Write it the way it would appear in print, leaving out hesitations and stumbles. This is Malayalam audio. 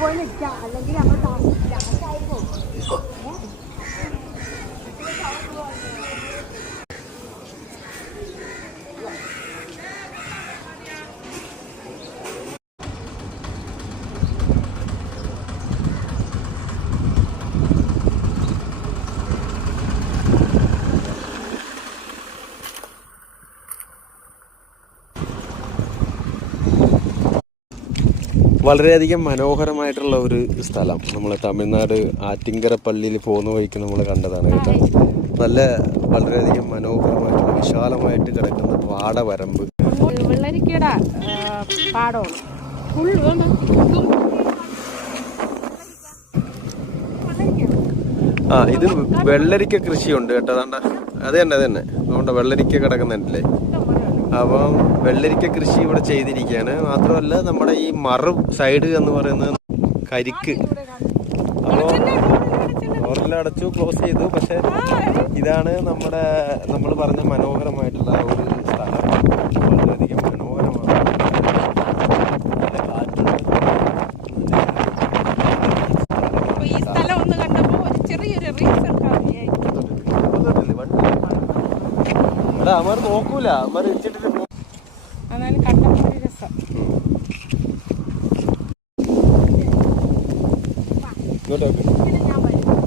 പോയി നിൽക്കാം, അല്ലെങ്കിൽ നമ്മൾ ലാസ്റ്റായി പോകും. വളരെയധികം മനോഹരമായിട്ടുള്ള ഒരു സ്ഥലം. നമ്മൾ തമിഴ്നാട് ആറ്റിങ്കര പള്ളിയിൽ പോകുന്ന വഴിക്ക് നമ്മൾ കണ്ടതാണ് കേട്ടോ. വളരെയധികം മനോഹരമായിട്ടുള്ള വിശാലമായിട്ട് കിടക്കുന്ന പാടവരമ്പ്. ഇത് വെള്ളരിക്ക കൃഷിയുണ്ട് കേട്ടോ. അത് തന്നെ അതുകൊണ്ട് വെള്ളരിക്ക കിടക്കുന്നുണ്ടല്ലേ. അപ്പം വെള്ളരിക്ക കൃഷി ഇവിടെ ചെയ്തിരിക്കുകയാണ്. മാത്രമല്ല നമ്മുടെ ഈ മറു സൈഡ് എന്ന് പറയുന്നത് കരിക്ക്. അപ്പോൾ ഡോറെല്ലാം അടച്ചു, ക്ലോസ് ചെയ്തു. പക്ഷെ ഇതാണ് നമ്മൾ പറഞ്ഞ മനോഹരമായിട്ടുള്ള ഒരു സ്ഥലം. വളരെയധികം മനോഹരമാണ്. അമർ നോക്കൂല, അമർ ഇടിച്ചിട്ട് രസം.